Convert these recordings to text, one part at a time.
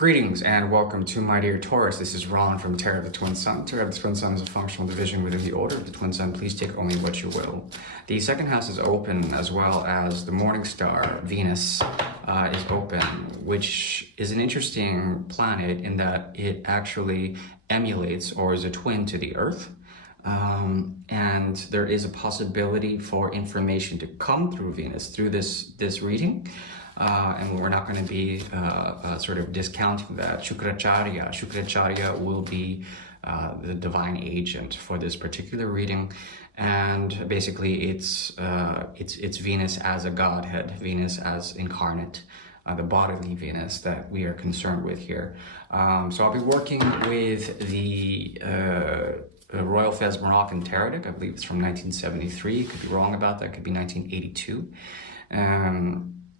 Greetings and welcome to my dear Taurus. This is Ron from Terra of the Twin Sun. Terra of the Twin Sun is a functional division within the Order of the Twin Sun. Please take only what you will. The second house is open, as well as the morning star, Venus, is open, which is an interesting planet in that it actually emulates or is a twin to the Earth. And there is a possibility for information to come through Venus through this reading. And we're not going to be sort of discounting that. Shukracharya will be the divine agent for this particular reading, and basically it's Venus as a godhead, Venus as incarnate, the bodily Venus that we are concerned with here. So I'll be working with the Royal Fez Moroccan Tarot deck. I believe it's from 1973. Could be wrong about that. Could be 1982.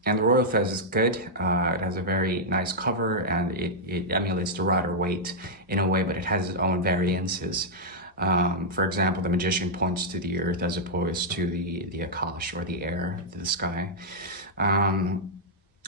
And the Royal Fez is good. It has a very nice cover, and it emulates the Rider-Waite in a way, but it has its own variances. For example, the Magician points to the earth as opposed to the Akash, or the air, to the sky.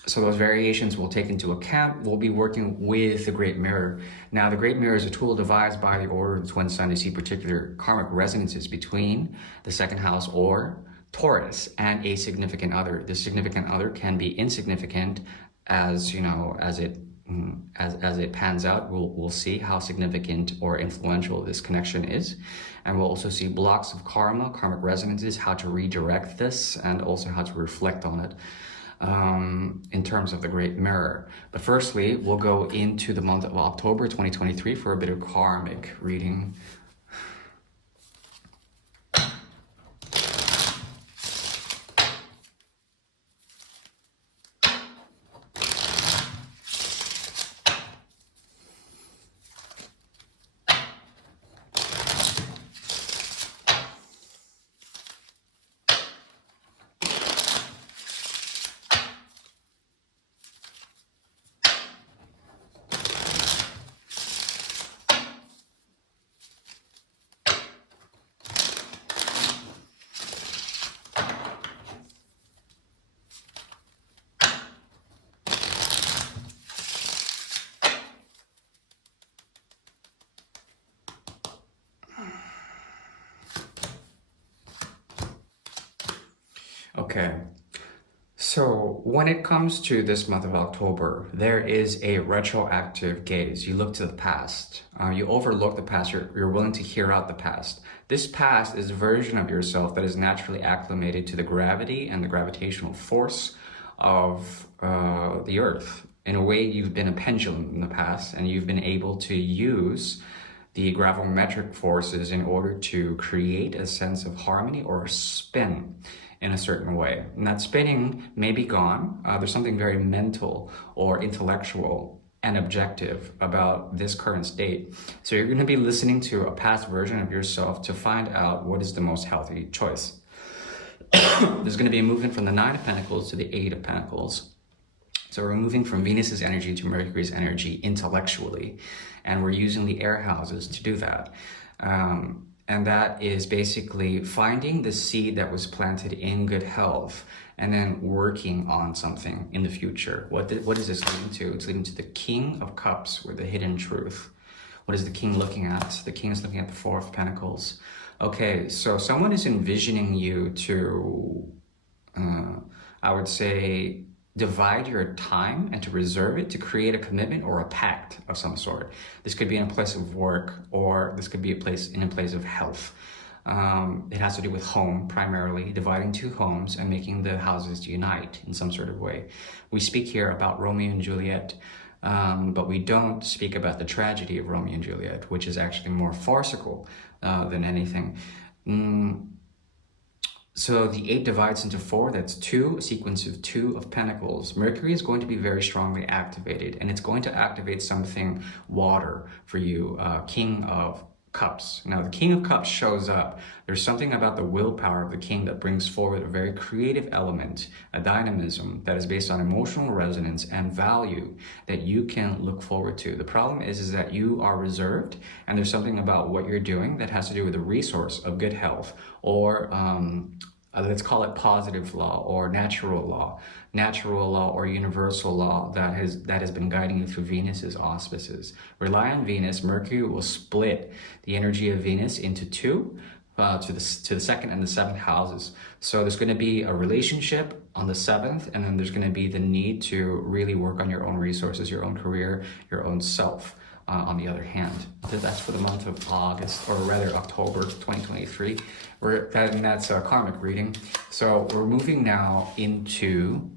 So those variations we'll take into account. We'll be working with the Great Mirror. Now, the Great Mirror is a tool devised by the Order of the Twin Sun to see particular karmic resonances between the second house or Taurus and a significant other. The significant other can be insignificant, as you know, as it pans out. We'll see how significant or influential this connection is, and we'll also see blocks of karmic resonances, how to redirect this, and also how to reflect on it in terms of the Great Mirror. But firstly, we'll go into the month of October 2023 for a bit of karmic reading. Okay, so when it comes to this month of October, there is a retroactive gaze. You look to the past. You overlook the past. You're willing to hear out the past. This past is a version of yourself that is naturally acclimated to the gravity and the gravitational force of the Earth. In a way, you've been a pendulum in the past, and you've been able to use the gravimetric forces in order to create a sense of harmony or a spin in a certain way. And that spinning may be gone. There's something very mental or intellectual and objective about this current state. So you're going to be listening to a past version of yourself to find out what is the most healthy choice. There's going to be a movement from the Nine of Pentacles to the Eight of Pentacles. So we're moving from Venus's energy to Mercury's energy intellectually, and we're using the air houses to do that. And that is basically finding the seed that was planted in good health and then working on something in the future. What is this leading to? It's leading to the King of Cups, with the hidden truth. What is the King looking at? The King is looking at the Four of Pentacles. Okay, so someone is envisioning you to, I would say, divide your time and to reserve it to create a commitment or a pact of some sort. This could be in a place of work, or this could be in a place of health. It has to do with home, primarily, dividing two homes and making the houses unite in some sort of way. We speak here about Romeo and Juliet, but we don't speak about the tragedy of Romeo and Juliet, which is actually more farcical than anything. So the 8 divides into 4, that's 2, a sequence of 2 of Pentacles. Mercury is going to be very strongly activated, and it's going to activate something water for you, King of Cups. Now, the King of Cups shows up. There's something about the willpower of the King that brings forward a very creative element, a dynamism that is based on emotional resonance and value that you can look forward to. The problem is that you are reserved, and there's something about what you're doing that has to do with the resource of good health, or let's call it positive law or natural law or universal law that has been guiding you through Venus's auspices. Rely on Venus. Mercury will split the energy of Venus into two, to the second and the seventh houses. So there's going to be a relationship on the seventh, and then there's going to be the need to really work on your own resources, your own career, your own self. On the other hand, that's for the month of August, or rather October 2023. That's a karmic reading. So we're moving now into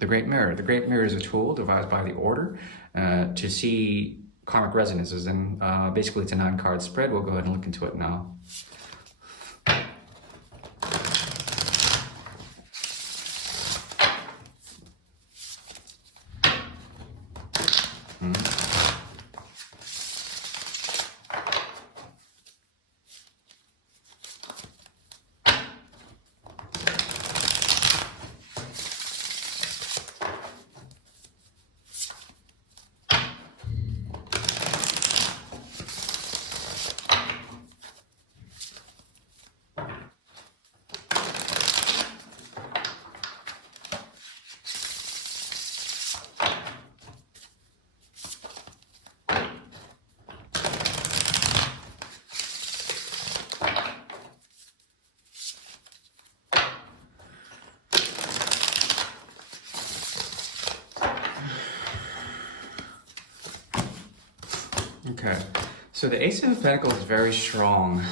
the Great Mirror. The Great Mirror is a tool devised by the Order to see karmic resonances, and basically it's a 9-card spread. We'll go ahead and look into it now. Okay, so the Ace of Pentacles is very strong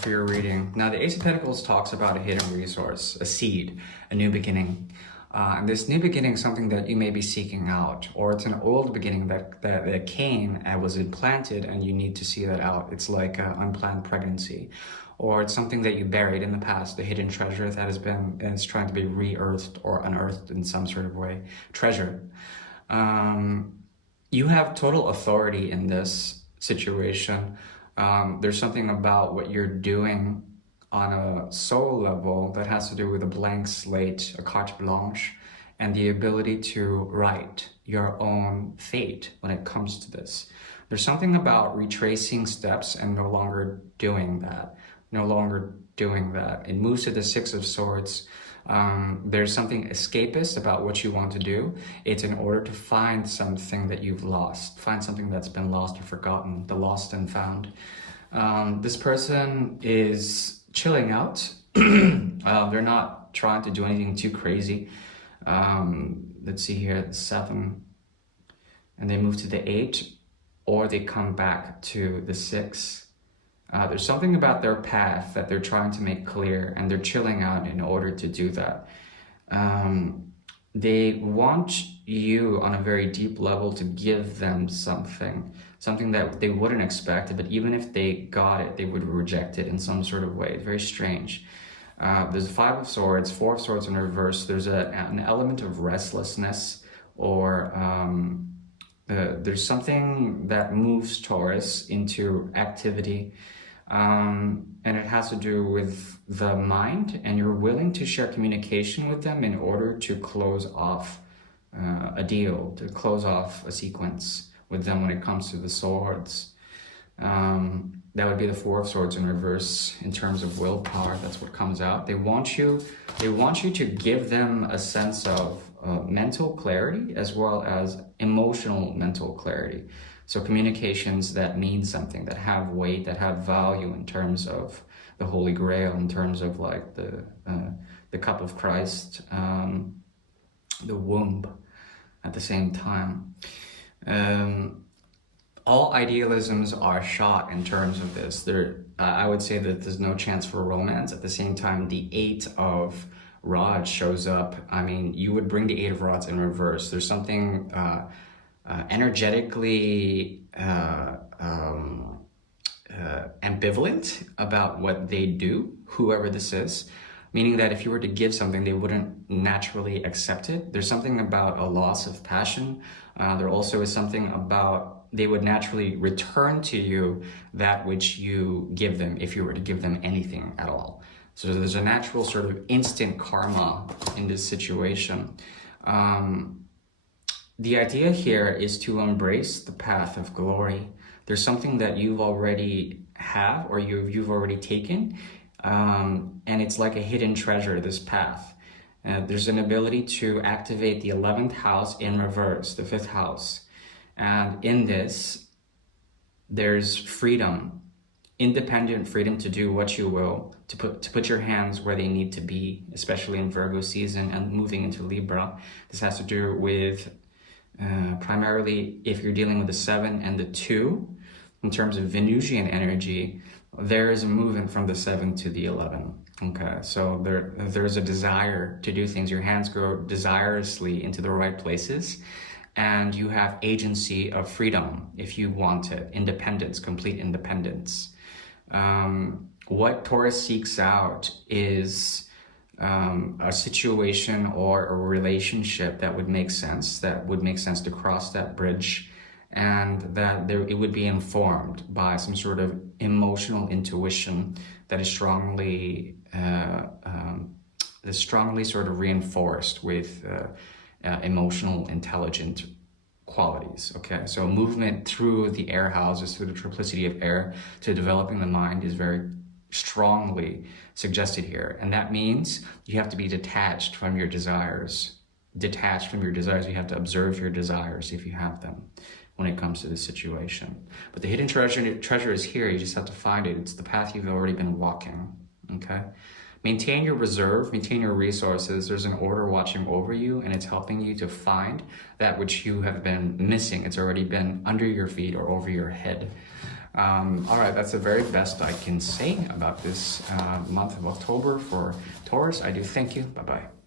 for your reading. Now, the Ace of Pentacles talks about a hidden resource, a seed, a new beginning. And this new beginning is something that you may be seeking out, or it's an old beginning that came and was implanted and you need to see that out. It's like an unplanned pregnancy, or it's something that you buried in the past, the hidden treasure that is trying to be re-earthed or unearthed in some sort of way. Treasure. You have total authority in this situation. There's something about what you're doing on a soul level that has to do with a blank slate, a carte blanche, and the ability to write your own fate when it comes to this. There's something about retracing steps and no longer doing that. It moves to the Six of Swords. There's something escapist about what you want to do. It's in order to find something that you've lost, find something that's been lost or forgotten, the lost and found. This person is chilling out. They're not trying to do anything too crazy. Let's see here, the 7, and they move to the 8, or they come back to the 6. There's something about their path that they're trying to make clear, and they're chilling out in order to do that. They want you on a very deep level to give them something that they wouldn't expect, but even if they got it, they would reject it in some sort of way. Very strange. There's a 5 of Swords, 4 of Swords in reverse. There's an element of restlessness, or there's something that moves Taurus into activity. And it has to do with the mind, and you're willing to share communication with them in order to close off a deal, to close off a sequence with them when it comes to the swords. That would be the 4 of Swords in reverse in terms of willpower. That's what comes out. They want you to give them a sense of mental clarity as well as emotional mental clarity. So communications that mean something, that have weight, that have value in terms of the Holy Grail, in terms of like the cup of Christ, the womb at the same time. All idealisms are shot in terms of this. I would say that there's no chance for romance. At the same time, the 8 of Rods shows up. I mean, you would bring the 8 of Rods in reverse. There's something energetically ambivalent about what they do, whoever this is. Meaning that if you were to give something, they wouldn't naturally accept it. There's something about a loss of passion. There also is something about they would naturally return to you that which you give them if you were to give them anything at all. So there's a natural sort of instant karma in this situation. The idea here is to embrace the path of glory. There's something that you've already have, or you've already taken. And it's like a hidden treasure, this path. There's an ability to activate the 11th house in reverse, the 5th house. And in this, there's freedom, independent freedom to do what you will, to put your hands where they need to be, especially in Virgo season and moving into Libra. This has to do with primarily if you're dealing with the 7 and the 2, in terms of Venusian energy, there is a movement from the 7 to the 11. Okay, so there's a desire to do things. Your hands go desirously into the right places, and you have agency of freedom if you want it. Independence, complete independence. What Taurus seeks out is a situation or a relationship that would make sense, to cross that bridge, and that it would be informed by some sort of emotional intuition that is strongly sort of reinforced with emotional intelligent qualities. Okay, so movement through the air houses, through the triplicity of air, to developing the mind is very strongly suggested here. And that means you have to be detached from your desires. You have to observe your desires if you have them when it comes to this situation. But the hidden treasure is here. You just have to find it. It's the path you've already been walking. Okay? Maintain your reserve, maintain your resources. There's an order watching over you, and it's helping you to find that which you have been missing. It's already been under your feet or over your head. All right, that's the very best I can say about this month of October for Taurus. I do thank you. Bye-bye.